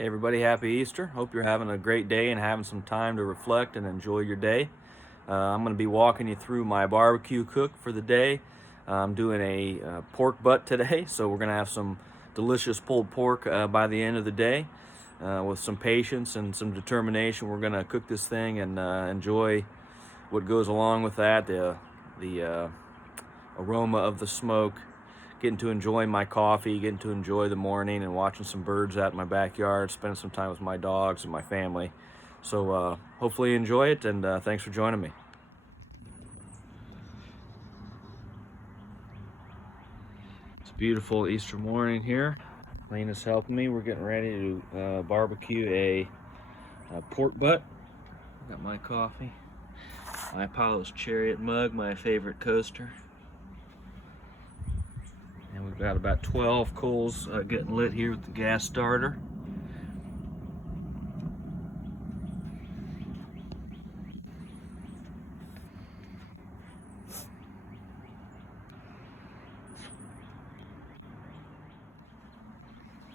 Hey everybody, happy Easter. Hope you're having a great day and having some time to reflect and enjoy your day. I'm going to be walking you through my barbecue cook for the day. I'm doing a pork butt today, so we're going to have some delicious pulled pork by the end of the day. With some patience and some determination, we're going to cook this thing and enjoy what goes along with that, the aroma of the smoke, getting to enjoy my coffee, getting to enjoy the morning and watching some birds out in my backyard, spending some time with my dogs and my family. So hopefully you enjoy it, and thanks for joining me. It's a beautiful Easter morning here. Lena's helping me. We're getting ready to barbecue a pork butt. Got my coffee, my Apollo's Chariot mug, my favorite coaster. And we've got about 12 coals getting lit here with the gas starter.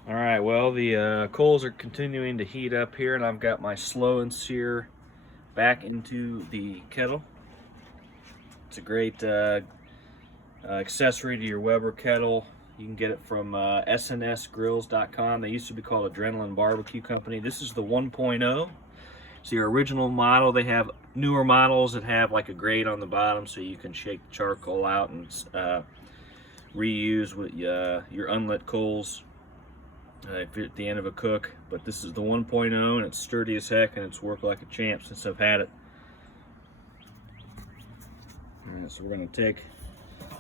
All right, well, the coals are continuing to heat up here, and I've got my slow and sear back into the kettle. It's a great accessory to your Weber kettle. You can get it from snsgrills.com. They used to be called Adrenaline Barbecue Company. This is the 1.0. It's your original model. They have newer models that have like a grate on the bottom so you can shake the charcoal out and reuse with your unlit coals if you're at the end of a cook. But this is the 1.0, and it's sturdy as heck, and it's worked like a champ since I've had it. All right, so we're going to take,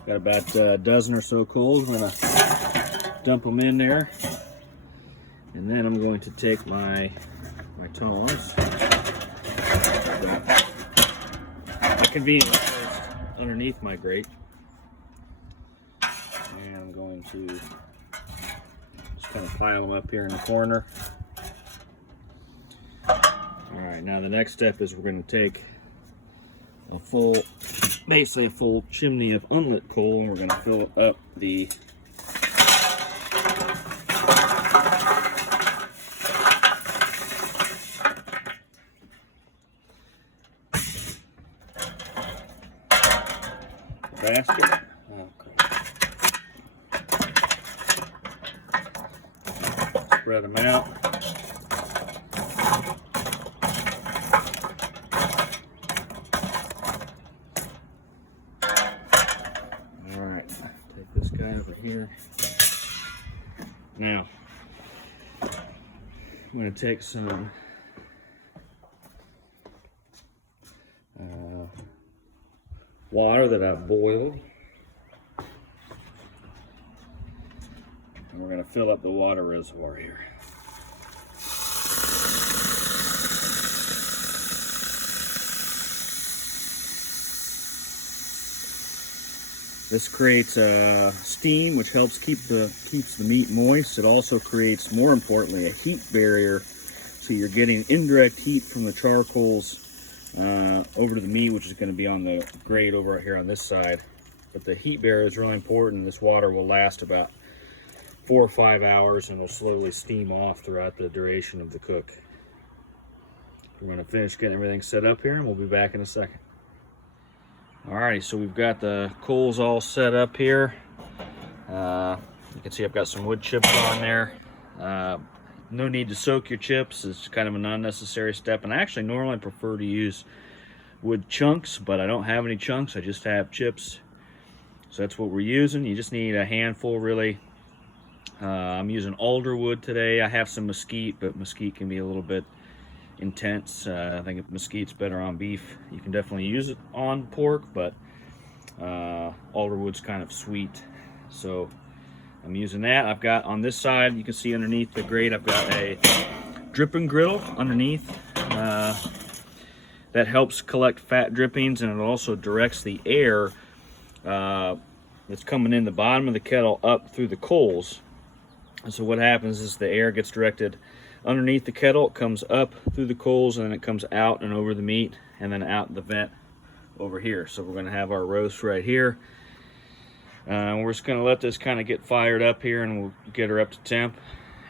got about a dozen or so coals. I'm going to dump them in there, and then I'm going to take my tongs, my convenient place underneath my grate, and I'm going to just kind of pile them up here in the corner. All right, now the next step is we're going to take a full, basically a full chimney of unlit coal, and we're going to fill up the basket. Spread them out. All right, take this guy over here. Now, I'm going to take some water that I've boiled, and we're going to fill up the water reservoir here. This creates steam, which helps keeps the meat moist. It also creates, more importantly, a heat barrier, so you're getting indirect heat from the charcoals over to the meat, which is going to be on the grate over here on this side. But the heat barrier is really important. This water will last about 4 or 5 hours, and will slowly steam off throughout the duration of the cook. We're going to finish getting everything set up here, and we'll be back in a second. Alrighty, so we've got the coals all set up here. You can see I've got some wood chips on there. No need to soak your chips. It's kind of an unnecessary step, and I actually normally prefer to use wood chunks, but I don't have any chunks. I just have chips, so that's what we're using. You just need a handful, really. I'm using alder wood today. I have some mesquite, but mesquite can be a little bit intense. I think if mesquite's better on beef. You can definitely use it on pork, but alder wood's kind of sweet, so I'm using that. I've got on this side, you can see underneath the grate, I've got a dripping griddle underneath that helps collect fat drippings, and it also directs the air that's coming in the bottom of the kettle up through the coals. And so what happens is the air gets directed underneath the kettle, it comes up through the coals, and then it comes out and over the meat, and then out the vent over here. So we're going to have our roast right here. We're just going to let this kind of get fired up here, and we'll get her up to temp,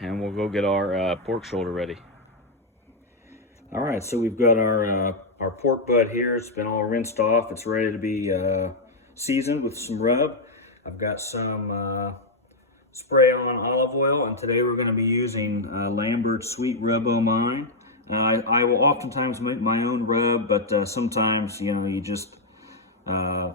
and we'll go get our pork shoulder ready. All right, so we've got our pork butt here. It's been all rinsed off. It's ready to be seasoned with some rub. I've got some spray on olive oil, and today we're going to be using Lambert's Sweet Rub O' Mine. I will oftentimes make my own rub, but sometimes, you know, you just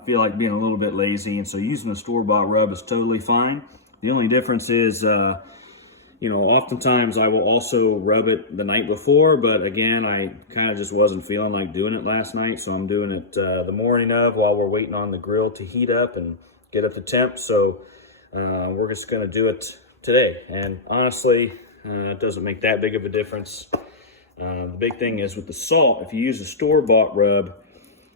feel like being a little bit lazy, and so using a store-bought rub is totally fine. The only difference is, you know, oftentimes I will also rub it the night before, but again, I kind of just wasn't feeling like doing it last night, so I'm doing it the morning of while we're waiting on the grill to heat up and get up to temp. So we're just going to do it today, and honestly, it doesn't make that big of a difference. The big thing is with the salt, if you use a store-bought rub,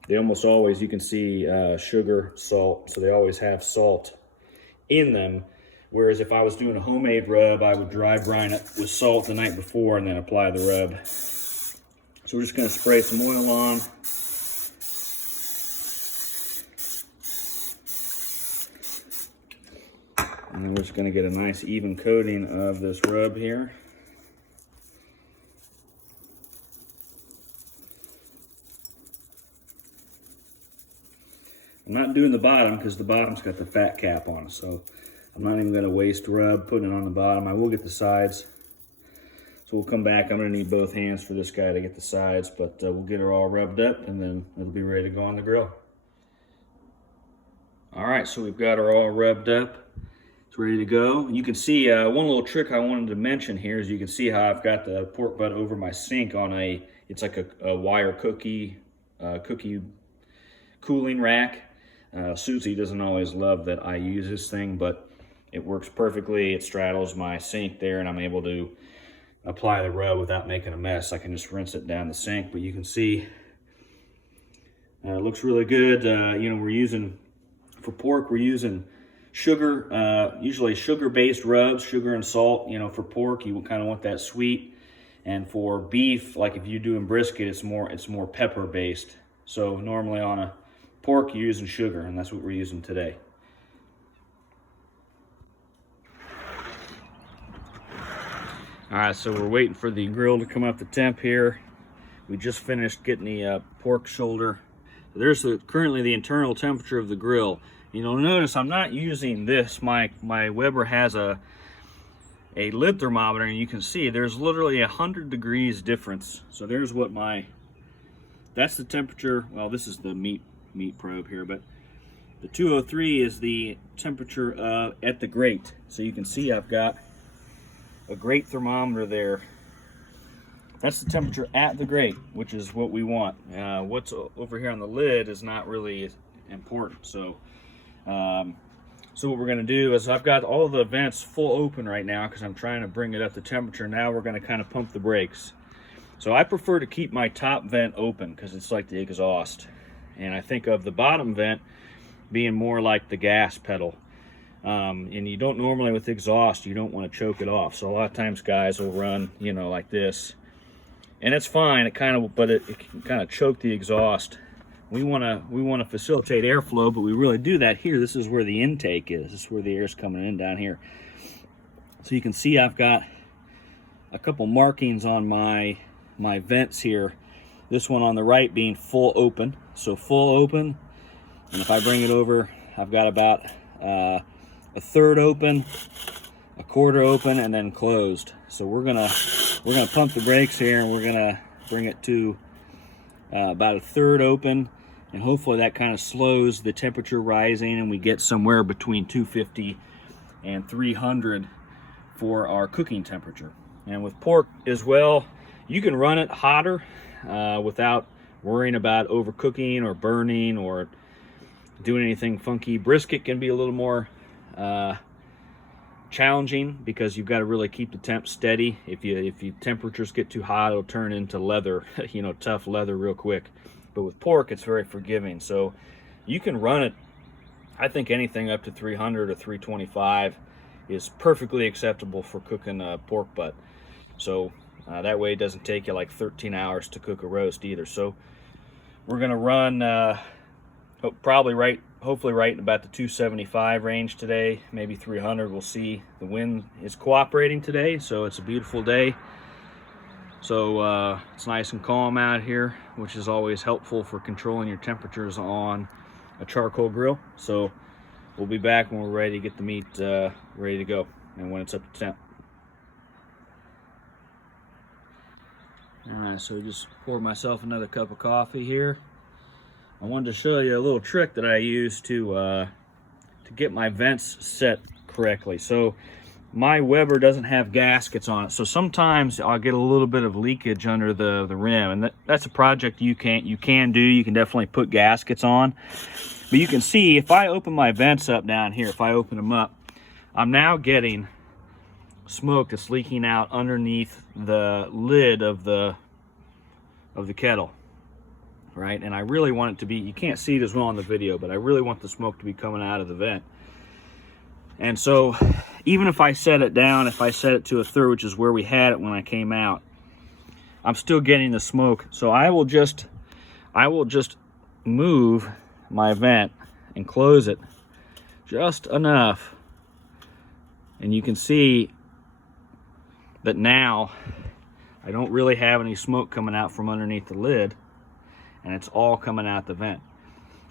they almost always, you can see sugar, salt, so they always have salt in them. Whereas if I was doing a homemade rub, I would dry brine it with salt the night before and then apply the rub. So we're just going to spray some oil on. And then we're just going to get a nice even coating of this rub here. I'm not doing the bottom because the bottom's got the fat cap on it, so I'm not even going to waste rub putting it on the bottom. I will get the sides. So we'll come back. I'm going to need both hands for this guy to get the sides, but we'll get her all rubbed up and then it'll be ready to go on the grill. All right, so we've got her all rubbed up. It's ready to go. You can see one little trick I wanted to mention here is you can see how I've got the pork butt over my sink on it's like a wire cookie cooling rack. Susie doesn't always love that I use this thing, but it works perfectly. It straddles my sink there, and I'm able to apply the rub without making a mess. I can just rinse it down the sink, but you can see it looks really good. You know, for pork, we're using sugar, usually sugar-based rubs, sugar and salt. You know, for pork, you kind of want that sweet, and for beef, like if you're doing brisket, it's more pepper-based. So normally on a pork, you're using sugar, and that's what we're using today. All right, so we're waiting for the grill to come up to temp here. We just finished getting the pork shoulder. There's currently the internal temperature of the grill. You'll notice I'm not using this. My Weber has a lid thermometer, and you can see there's literally 100 degrees difference. So there's what that's the temperature. Well, this is the meat probe here, but the 203 is the temperature at the grate. So you can see I've got a grate thermometer there. That's the temperature at the grate, which is what we want. What's over here on the lid is not really important. So what we're going to do is I've got all the vents full open right now because I'm trying to bring it up to temperature. Now we're going to kind of pump the brakes. So I prefer to keep my top vent open because it's like the exhaust. And I think of the bottom vent being more like the gas pedal. And you don't normally, with exhaust, you don't want to choke it off. So a lot of times guys will run, you know, like this. And it's fine, it can kind of choke the exhaust. We want to facilitate airflow, but we really do that here. This is where the intake is. This is where the air's coming in down here. So you can see I've got a couple markings on my vents here. This one on the right being full open. So full open, and if I bring it over, I've got about a third open, a quarter open, and then closed. So we're gonna pump the brakes here, and we're gonna bring it to about a third open, and hopefully that kind of slows the temperature rising, and we get somewhere between 250 and 300 for our cooking temperature. And with pork as well, you can run it hotter without worrying about overcooking or burning or doing anything funky. Brisket can be a little more challenging because you've got to really keep the temp steady. If you temperatures get too hot, it'll turn into leather, you know, tough leather real quick. But with pork, it's very forgiving. So you can run it, I think anything up to 300 or 325 is perfectly acceptable for cooking pork butt. So that way it doesn't take you like 13 hours to cook a roast either. So we're gonna run probably hopefully right in about the 275 range today, maybe 300. We'll see. The wind is cooperating today, so it's a beautiful day. So it's nice and calm out here, which is always helpful for controlling your temperatures on a charcoal grill. So we'll be back when we're ready to get the meat ready to go and when it's up to temp. Alright, so just poured myself another cup of coffee here. I wanted to show you a little trick that I use to get my vents set correctly. So my Weber doesn't have gaskets on it, so sometimes I'll get a little bit of leakage under the rim, and that's a project you can do. You can definitely put gaskets on, but you can see if I open my vents up down here, if I open them up, I'm now getting smoke that's leaking out underneath the lid of the kettle, right? And I really want it to be, you can't see it as well on the video, but I really want the smoke to be coming out of the vent. And so even if I set it down, if I set it to a third, which is where we had it when I came out, I'm still getting the smoke. So I will just move my vent and close it just enough, and you can see that now I don't really have any smoke coming out from underneath the lid, and it's all coming out the vent.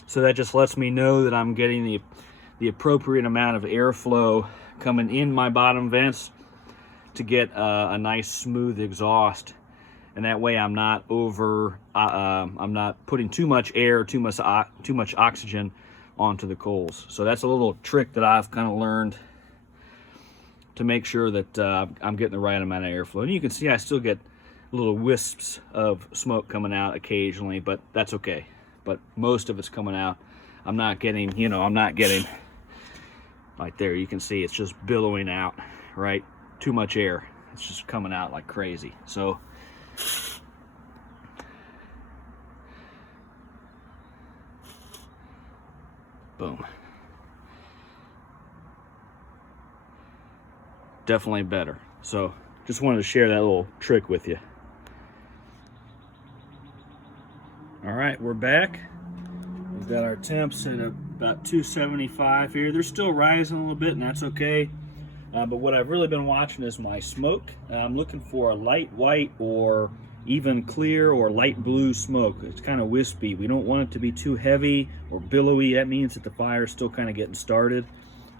So that just lets me know that I'm getting the appropriate amount of airflow coming in my bottom vents to get a nice smooth exhaust, and that way I'm not I'm not putting too much air, too much oxygen onto the coals. So that's a little trick that I've kind of learned to make sure that I'm getting the right amount of airflow. And you can see I still get little wisps of smoke coming out occasionally, but that's okay. But most of it's coming out. I'm not getting, I'm not getting, right there, you can see it's just billowing out, right? Too much air. It's just coming out like crazy. So boom. Definitely better. So just wanted to share that little trick with you. All right, we're back. We've got our temps at about 275 here. They're still rising a little bit, and that's okay. But what I've really been watching is my smoke. I'm looking for a light white or even clear or light blue smoke. It's kind of wispy. We don't want it to be too heavy or billowy. That means that the fire's still kind of getting started.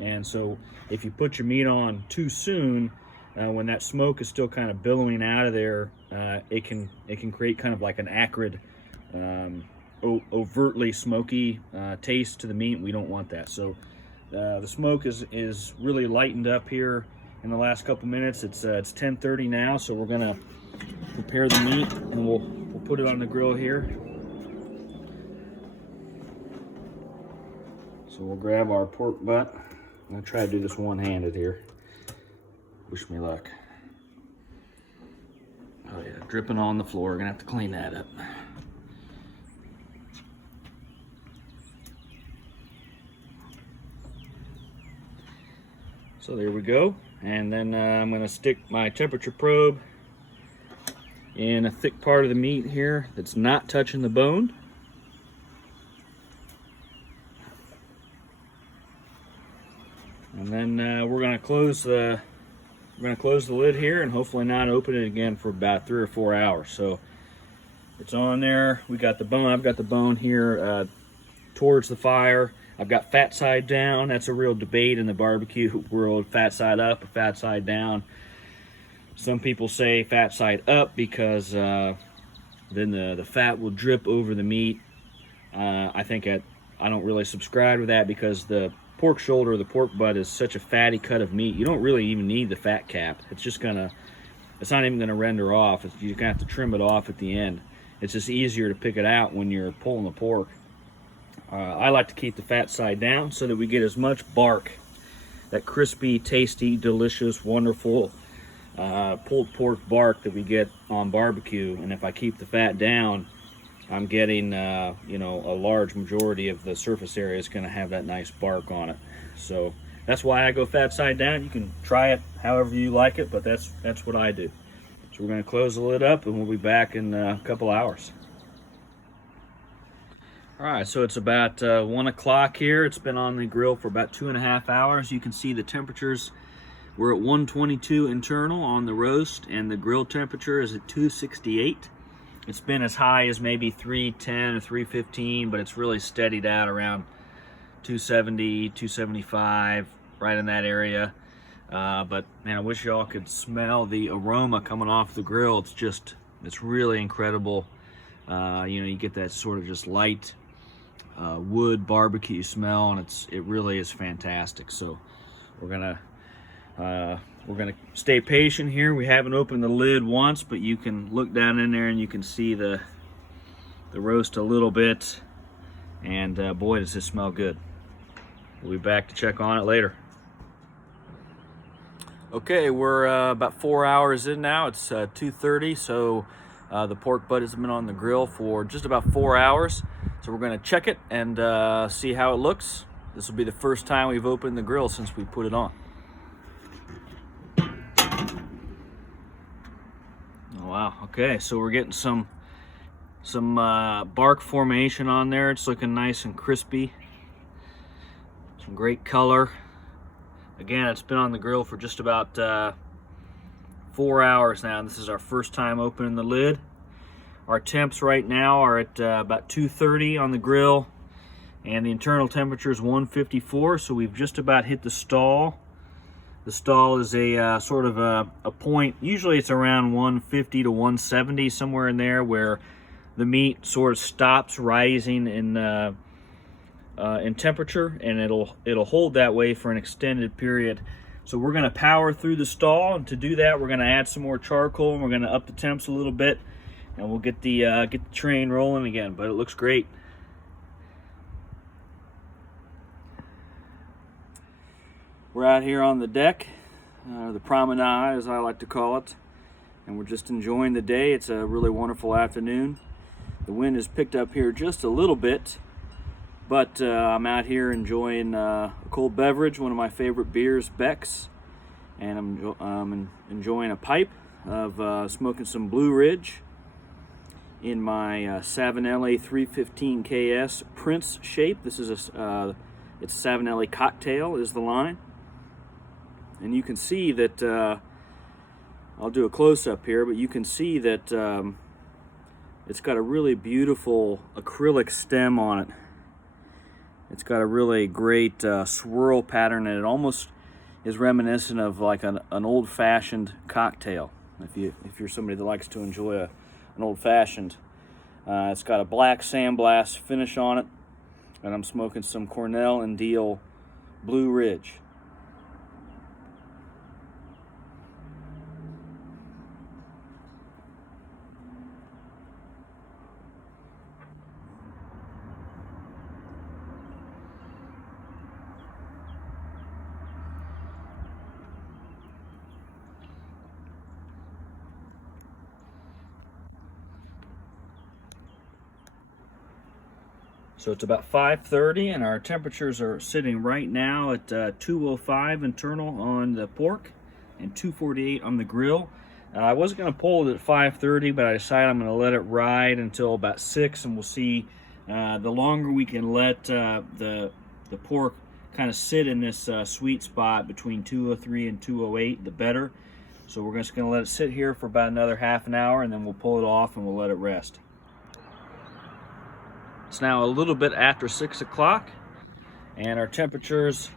And so if you put your meat on too soon, when that smoke is still kind of billowing out of there, it can create kind of like an acrid, overtly smoky taste to the meat. We don't want that. So the smoke is really lightened up here in the last couple minutes. It's 10:30 now, so we're gonna prepare the meat and we'll put it on the grill here. So we'll grab our pork butt. I'm gonna try to do this one-handed here. Wish me luck. Oh yeah, dripping on the floor. We're gonna have to clean that up. So there we go. And then I'm gonna stick my temperature probe in a thick part of the meat here that's not touching the bone. And then we're gonna close the lid here and hopefully not open it again for about 3 or 4 hours. So it's on there. We got the bone. I've got the bone here towards the fire. I've got fat side down. That's a real debate in the barbecue world: fat side up or fat side down. Some people say fat side up because then the fat will drip over the meat. I don't really subscribe to that because the pork shoulder, the pork butt, is such a fatty cut of meat. You don't really even need the fat cap. It's not even gonna render off. You're gonna have to trim it off at the end. It's just easier to pick it out when you're pulling the pork. I like to keep the fat side down so that we get as much bark, that crispy, tasty, delicious, wonderful pulled pork bark that we get on barbecue. And if I keep the fat down, I'm getting a large majority of the surface area is going to have that nice bark on it. So that's why I go fat side down. You can try it however you like it, but that's what I do. So we're going to close the lid up and we'll be back in a couple hours. All right, so it's about 1 o'clock here. It's been on the grill for about 2.5 hours. You can see the temperatures. We're at 122 internal on the roast, and the grill temperature is at 268. It's been as high as maybe 310 or 315, but it's really steadied out around 270, 275, right in that area. But man, I wish y'all could smell the aroma coming off the grill. It's really incredible. You get that sort of just light wood barbecue smell, and it really is fantastic. So we're gonna stay patient here. We haven't opened the lid once, but you can look down in there and you can see the roast a little bit, and boy, does this smell good. We'll be back to check on it later. Okay, we're about 4 hours in now. It's 2:30, so the pork butt has been on the grill for just about 4 hours. So we're going to check it and see how it looks. This will be the first time we've opened the grill since we put it on. Oh, wow. Okay, so we're getting some bark formation on there. It's looking nice and crispy. Some great color. Again, it's been on the grill for just about 4 hours now, and this is our first time opening the lid. Our temps right now are at about 230 on the grill, and the internal temperature is 154, so we've just about hit the stall. The stall is a sort of a point, usually it's around 150 to 170, somewhere in there, where the meat sort of stops rising in temperature, and it'll hold that way for an extended period. So we're going to power through the stall, and to do that we're going to add some more charcoal, and we're going to up the temps a little bit, and we'll get the train rolling again. But it looks great. We're out here on the deck, the promenade as I like to call it, and we're just enjoying the day. It's a really wonderful afternoon. The wind has picked up here just a little bit, but I'm out here enjoying a cold beverage, one of my favorite beers, Beck's, and I'm enjoying a pipe of smoking some Blue Ridge in my Savinelli 315 KS Prince shape. This is it's Savinelli Cocktail is the line, and you can see that I'll do a close-up here, but you can see that it's got a really beautiful acrylic stem on it. It's got a really great swirl pattern, and it almost is reminiscent of like an old-fashioned cocktail. If you're somebody that likes to enjoy an old-fashioned, it's got a black sandblast finish on it, and I'm smoking some Cornell and Deal Blue Ridge. So it's about 5:30, and our temperatures are sitting right now at 205 internal on the pork and 248 on the grill. I wasn't going to pull it at 5:30, but I decided I'm going to let it ride until about 6, and we'll see. The longer we can let the pork kind of sit in this sweet spot between 203 and 208, the better. So we're just going to let it sit here for about another half an hour, and then we'll pull it off and we'll let it rest. It's now a little bit after 6 o'clock, and our temperatures,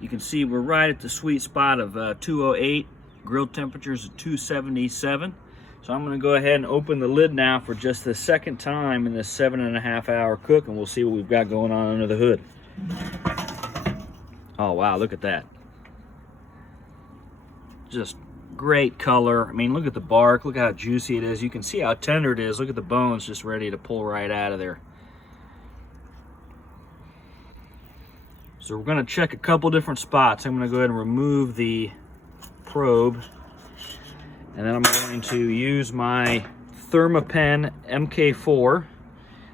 you can see we're right at the sweet spot of 208. Grill temperatures at 277. So I'm going to go ahead and open the lid now for just the second time in this 7.5 hour cook, and we'll see what we've got going on under the hood. Oh wow, look at that. Just great color. I mean, look at the bark, look how juicy it is. You can see how tender it is. Look at the bones just ready to pull right out of there. So we're going to check a couple different spots. I'm going to go ahead and remove the probe, and then I'm going to use my Thermapen MK4.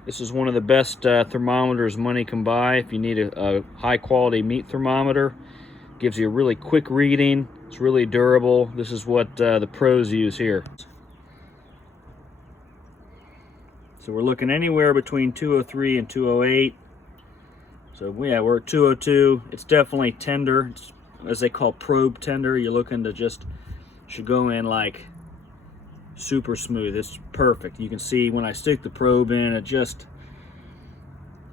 This is one of the best thermometers money can buy if you need a high quality meat thermometer. Gives you a really quick reading. It's really durable. This is what the pros use here. So we're looking anywhere between 203 and 208. So yeah, we're at 202. It's definitely tender. It's, as they call, probe tender. You're looking to just, should go in like super smooth. It's perfect. You can see when I stick the probe in, it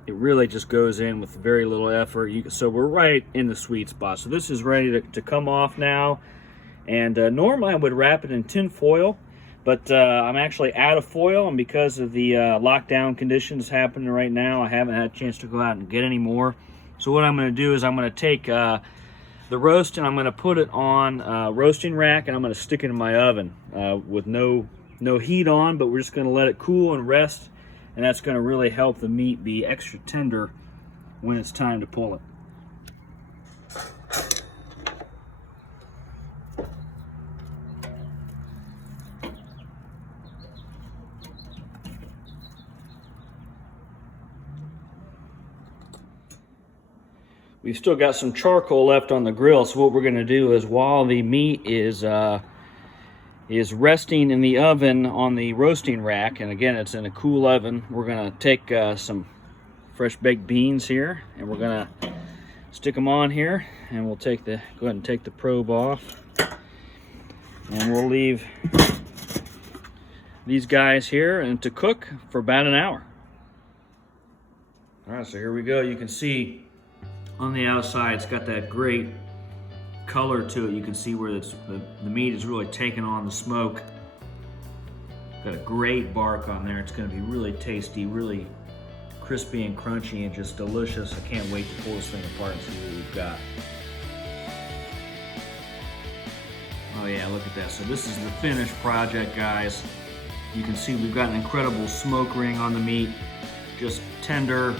really just goes in with very little effort. So we're right in the sweet spot. So this is ready to come off now. And normally I would wrap it in tin foil, but I'm actually out of foil, and because of the lockdown conditions happening right now, I haven't had a chance to go out and get any more. So what I'm going to do is I'm going to take the roast and I'm going to put it on a roasting rack, and I'm going to stick it in my oven with no heat on, but we're just going to let it cool and rest. And that's going to really help the meat be extra tender when it's time to pull it. We've still got some charcoal left on the grill, so what we're going to do is, while the meat is resting in the oven on the roasting rack, and again it's in a cool oven, we're going to take some fresh baked beans here, and we're going to stick them on here, and we'll go ahead and take the probe off, and we'll leave these guys here and to cook for about an hour. All right, so here we go. You can see on the outside it's got that great color to it. You can see where the meat is really taking on the smoke. Got a great bark on there. It's going to be really tasty, really crispy and crunchy, and just delicious. I can't wait to pull this thing apart and see what we've got. Oh yeah, look at that. So this is the finished project, guys. You can see we've got an incredible smoke ring on the meat. Just tender,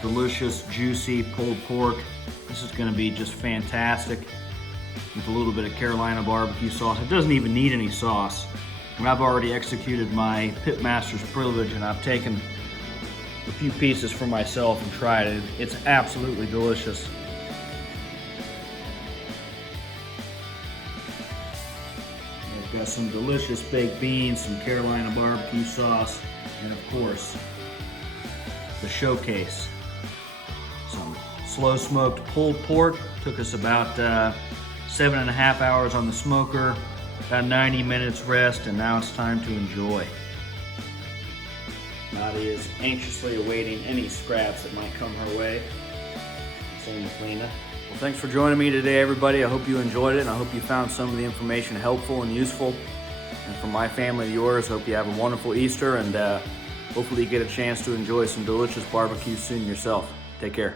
delicious, juicy pulled pork. This is going to be just fantastic with a little bit of Carolina barbecue sauce. It doesn't even need any sauce. And I've already executed my pitmaster's privilege, and I've taken a few pieces for myself and tried it. It's absolutely delicious. We've got some delicious baked beans, some Carolina barbecue sauce, and of course, the showcase. Some slow smoked pulled pork. Took us about 7.5 hours on the smoker, about 90 minutes rest, and now it's time to enjoy. Nadia is anxiously awaiting any scraps that might come her way. Same with Lena. Well, thanks for joining me today, everybody. I hope you enjoyed it, and I hope you found some of the information helpful and useful. And from my family to yours, hope you have a wonderful Easter, and hopefully you get a chance to enjoy some delicious barbecue soon yourself. Take care.